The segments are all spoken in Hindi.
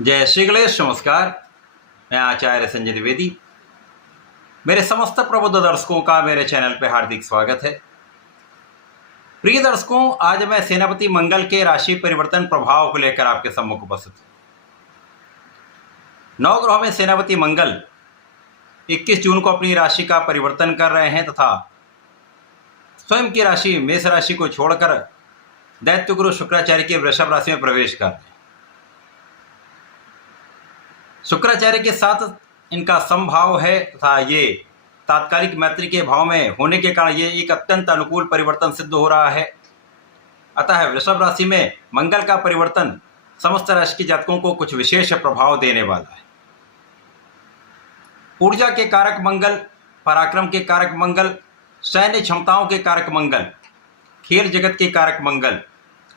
जय श्री गणेश। नमस्कार, मैं आचार्य संजय द्विवेदी। मेरे समस्त प्रबुद्ध दर्शकों का मेरे चैनल पर हार्दिक स्वागत है। प्रिय दर्शकों, आज मैं सेनापति मंगल के राशि परिवर्तन प्रभाव को लेकर आपके सम्मुख उपस्थित हूँ। नवग्रहों में सेनापति मंगल 21 जून को अपनी राशि का परिवर्तन कर रहे हैं तथा स्वयं की राशि मेष राशि को छोड़कर दैत्य गुरु शुक्राचार्य के वृषभ राशि में प्रवेश कर रहे हैं। शुक्राचार्य के साथ इनका समभाव है तथा ये तात्कालिक मैत्री के भाव में होने के कारण ये एक अत्यंत अनुकूल परिवर्तन सिद्ध हो रहा है। अतः वृषभ राशि में मंगल का परिवर्तन समस्त राशि के जातकों को कुछ विशेष प्रभाव देने वाला है। ऊर्जा के कारक मंगल, पराक्रम के कारक मंगल, सैन्य क्षमताओं के कारक मंगल, खेल जगत के कारक मंगल,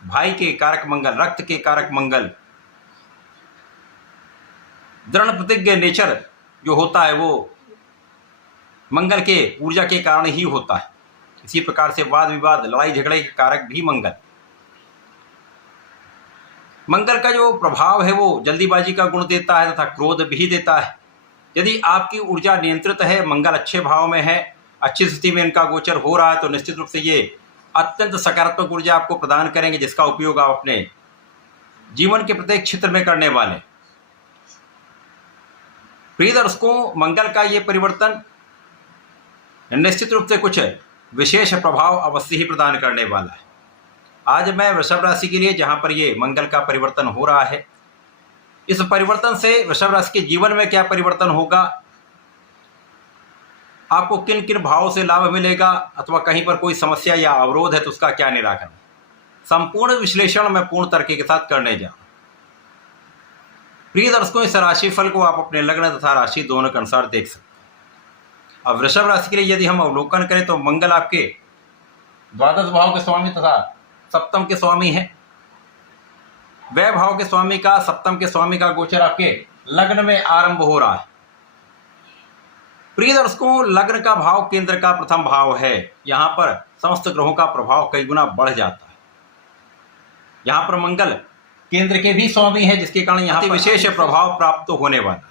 भाई के कारक मंगल, रक्त के कारक मंगल, दृढ़ प्रतिज्ञ नेचर जो होता है वो मंगल के ऊर्जा के कारण ही होता है। इसी प्रकार से वाद विवाद, लड़ाई झगड़े के कारक भी मंगल। मंगल का जो प्रभाव है वो जल्दीबाजी का गुण देता है तथा क्रोध भी देता है। यदि आपकी ऊर्जा नियंत्रित है, मंगल अच्छे भाव में है, अच्छी स्थिति में इनका गोचर हो रहा है, तो निश्चित रूप से ये अत्यंत सकारात्मक ऊर्जा आपको प्रदान करेंगे, जिसका उपयोग आप अपने जीवन के प्रत्येक क्षेत्र में करने वाले। प्रिय दर्शकों, मंगल का ये परिवर्तन निश्चित रूप से कुछ विशेष प्रभाव अवश्य ही प्रदान करने वाला है। आज मैं वृषभ राशि के लिए, जहां पर ये मंगल का परिवर्तन हो रहा है, इस परिवर्तन से वृषभ राशि के जीवन में क्या परिवर्तन होगा, आपको किन किन भावों से लाभ मिलेगा, अथवा कहीं पर कोई समस्या या अवरोध है तो उसका क्या निराकरण, संपूर्ण विश्लेषण मैं पूर्ण तरीके के साथ करने जा रहा हूं। प्रिय दर्शकों, इस राशि फल को आप अपने लग्न तथा राशि दोनों के अनुसार देख सकते हैं। अब वृषभ राशि के लिए यदि हम अवलोकन करें तो मंगल आपके द्वादश भाव के स्वामी तथा सप्तम के स्वामी है। व्यय भाव के स्वामी का, सप्तम के स्वामी का गोचर आपके लग्न में आरंभ हो रहा है। प्रिय दर्शकों, लग्न का भाव केंद्र का प्रथम भाव है। यहां पर समस्त ग्रहों का प्रभाव कई गुना बढ़ जाता है। यहां पर मंगल केंद्र के भी स्वामी है, जिसके कारण यहां विशेष प्रभाव प्राप्त होने वाला है।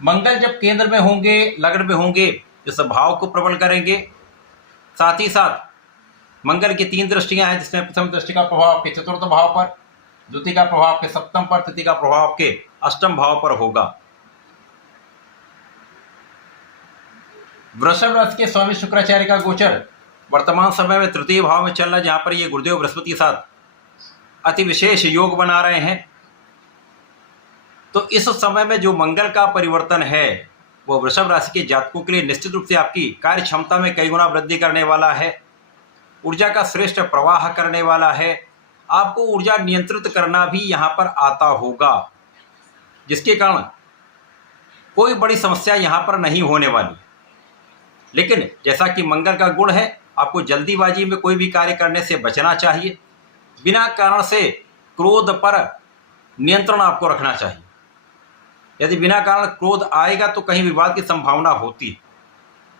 मंगल जब केंद्र में होंगे, लग्न में होंगे, इस भाव को प्रबल करेंगे। साथ ही साथ मंगल की 3 दृष्टियां हैं, जिसमें प्रथम दृष्टि का प्रभाव आपके चतुर्थ भाव पर, द्वितीय का प्रभाव आपके सप्तम पर, तृतीय का प्रभाव आपके अष्टम भाव पर होगा। वृषभ राशि के स्वामी शुक्राचार्य का गोचर वर्तमान समय में तृतीय भाव में चल रहा है, जहां पर ये गुरुदेव बृहस्पति के साथ अति विशेष योग बना रहे हैं। तो इस समय में जो मंगल का परिवर्तन है वो वृषभ राशि के जातकों के लिए निश्चित रूप से आपकी कार्य क्षमता में कई गुना वृद्धि करने वाला है। ऊर्जा का श्रेष्ठ प्रवाह करने वाला है। आपको ऊर्जा नियंत्रित करना भी यहाँ पर आता होगा, जिसके कारण कोई बड़ी समस्या यहाँ पर नहीं होने वाली। लेकिन जैसा कि मंगल का गुण है, आपको जल्दीबाजी में कोई भी कार्य करने से बचना चाहिए। बिना कारण से क्रोध पर नियंत्रण आपको रखना चाहिए। यदि बिना कारण क्रोध आएगा तो कहीं विवाद की संभावना होती है।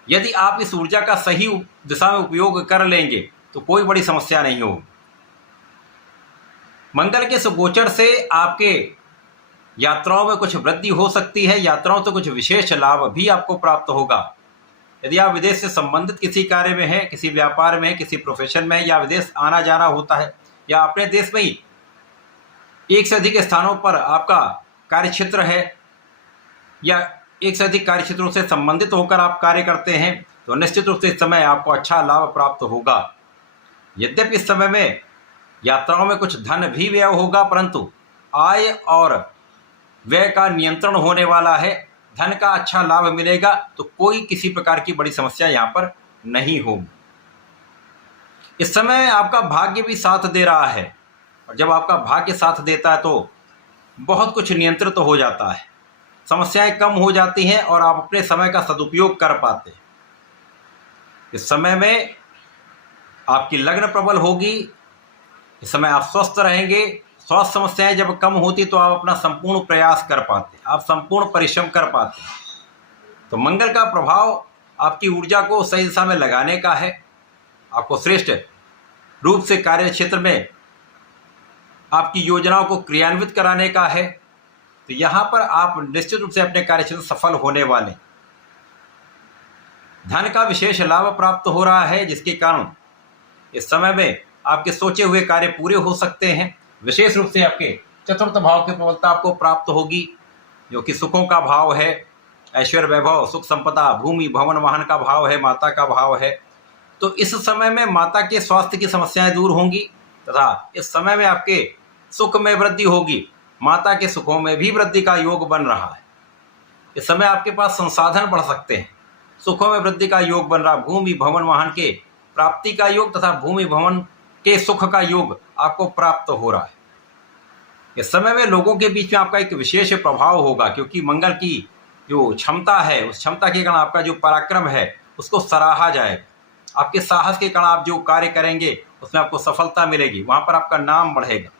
यदि आप इस ऊर्जा का सही दिशा में उपयोग कर लेंगे तो कोई बड़ी समस्या नहीं होगी। मंगल के इस गोचर से आपके यात्राओं में कुछ वृद्धि हो सकती है। यात्राओं से कुछ विशेष लाभ भी आपको प्राप्त होगा। यदि आप विदेश से संबंधित किसी कार्य में हैं, किसी व्यापार में हैं, किसी प्रोफेशन में हैं, या विदेश आना जाना होता है, या अपने देश में ही एक से अधिक स्थानों पर आपका कार्यक्षेत्र है, या एक से अधिक कार्यक्षेत्रों से संबंधित होकर आप कार्य करते हैं, तो निश्चित रूप से इस समय आपको अच्छा लाभ प्राप्त होगा। यद्यपि इस समय में यात्राओं में कुछ धन भी व्यय होगा, परंतु आय और व्यय का नियंत्रण होने वाला है। धन का अच्छा लाभ मिलेगा, तो कोई किसी प्रकार की बड़ी समस्या यहाँ पर नहीं होगी। इस समय आपका भाग्य भी साथ दे रहा है, और जब आपका भाग्य साथ देता है तो बहुत कुछ नियंत्रित तो हो जाता है, समस्याएं कम हो जाती हैं और आप अपने समय का सदुपयोग कर पाते हैं। इस समय में आपकी लग्न प्रबल होगी। इस समय आप स्वस्थ रहेंगे। स्वास्थ्य समस्याएं जब कम होती तो आप अपना संपूर्ण प्रयास कर पाते, आप संपूर्ण परिश्रम कर पाते। तो मंगल का प्रभाव आपकी ऊर्जा को सही दिशा में लगाने का है। आपको श्रेष्ठ रूप से कार्य क्षेत्र में आपकी योजनाओं को क्रियान्वित कराने का है, तो यहाँ पर आप निश्चित रूप से अपने कार्यक्षेत्र सफल होने वाले। धन का विशेष लाभ प्राप्त हो रहा है, जिसके कारण इस समय में आपके सोचे हुए कार्य पूरे हो सकते हैं। विशेष रूप से आपके चतुर्थ भाव की प्रबलता आपको प्राप्त होगी, जो कि सुखों का भाव है, ऐश्वर्य वैभव सुख संपदा भूमि भवन वाहन का भाव है, माता का भाव है। तो इस समय में माता के स्वास्थ्य की समस्याएं दूर होंगी तथा इस समय में आपके सुख में वृद्धि होगी। माता के सुखों में भी वृद्धि का योग बन रहा है। इस समय आपके पास संसाधन बढ़ सकते हैं, सुखों में वृद्धि का योग बन रहा, भूमि भवन वाहन के प्राप्ति का योग तथा भूमि भवन के सुख का योग आपको प्राप्त हो रहा है। इस समय में लोगों के बीच में आपका एक विशेष प्रभाव होगा, क्योंकि मंगल की जो क्षमता है, उस क्षमता के कारण आपका जो पराक्रम है उसको सराहा जाएगा। आपके साहस के कारण आप जो कार्य करेंगे उसमें आपको सफलता मिलेगी, वहां पर आपका नाम बढ़ेगा।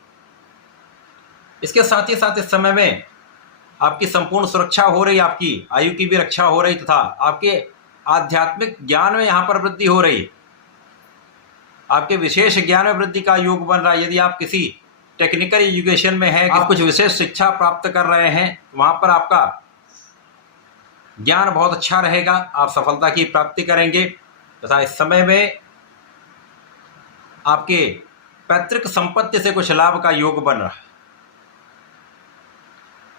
इसके साथ ही साथ इस समय में आपकी संपूर्ण सुरक्षा हो रही, आपकी आयु की भी रक्षा हो रही तथा आपके आध्यात्मिक ज्ञान में यहाँ पर वृद्धि हो रही, आपके विशेष ज्ञान में वृद्धि का योग बन रहा है। यदि आप किसी टेक्निकल एजुकेशन में हैं, आप कुछ विशेष शिक्षा प्राप्त कर रहे हैं, वहाँ पर आपका ज्ञान बहुत अच्छा रहेगा, आप सफलता की प्राप्ति करेंगे तथा इस समय में आपके पैतृक संपत्ति से कुछ लाभ का योग बन रहा है।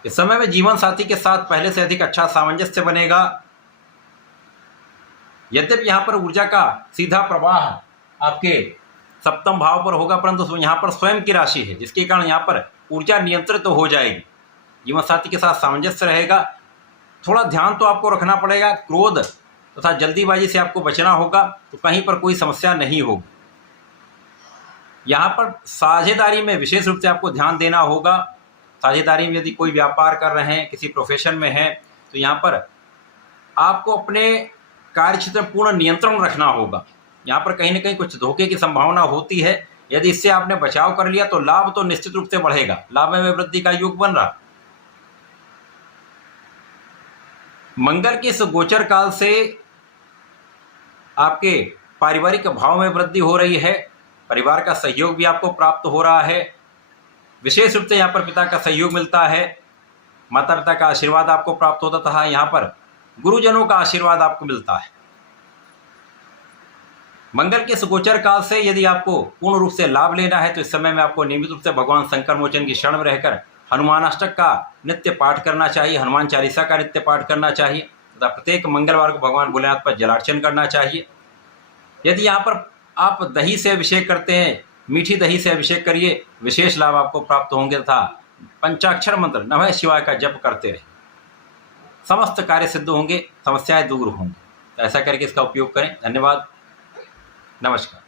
इस समय में जीवन साथी के साथ पहले से अधिक अच्छा सामंजस्य बनेगा। यद्यपि यहाँ पर ऊर्जा का सीधा प्रवाह आपके सप्तम भाव पर होगा, परंतु यहाँ पर स्वयं की राशि है, जिसके कारण यहाँ पर ऊर्जा नियंत्रित तो हो जाएगी। जीवन साथी के साथ सामंजस्य रहेगा। थोड़ा ध्यान तो आपको रखना पड़ेगा, क्रोध तथा जल्दीबाजी से आपको बचना होगा, तो कहीं पर कोई समस्या नहीं होगी। यहाँ पर साझेदारी में विशेष रूप से आपको ध्यान देना होगा। साझेदारी में यदि कोई व्यापार कर रहे हैं, किसी प्रोफेशन में हैं, तो यहाँ पर आपको अपने कार्यक्षेत्र में पूर्ण नियंत्रण रखना होगा। यहाँ पर कहीं ना कहीं कुछ धोखे की संभावना होती है। यदि इससे आपने बचाव कर लिया तो लाभ तो निश्चित रूप से बढ़ेगा, लाभ में वृद्धि का योग बन रहा। मंगल के इस गोचर काल से आपके पारिवारिक भाव में वृद्धि हो रही है, परिवार का सहयोग भी आपको प्राप्त हो रहा है। विशेष रूप से यहाँ पर पिता का सहयोग मिलता है, माता पिता का आशीर्वाद आपको प्राप्त होता तथा यहाँ पर गुरुजनों का आशीर्वाद आपको मिलता है। मंगल के इस गोचर काल से यदि आपको पूर्ण रूप से लाभ लेना है तो इस समय में आपको नियमित रूप से भगवान शंकर मोचन की शरण में रहकर हनुमान अष्टक का नित्य पाठ करना चाहिए, हनुमान चालीसा का नित्य पाठ करना चाहिए तथा प्रत्येक मंगलवार को भगवान भोलेनाथ पर जलार्चन करना चाहिए। यदि यहाँ पर आप दही से अभिषेक करते हैं, मीठी दही से अभिषेक करिए, विशेष लाभ आपको प्राप्त होंगे तथा पंचाक्षर मंत्र नमः शिवाय का जप करते रहे, समस्त कार्य सिद्ध होंगे, समस्याएं दूर होंगी। तो ऐसा करके इसका उपयोग करें। धन्यवाद, नमस्कार।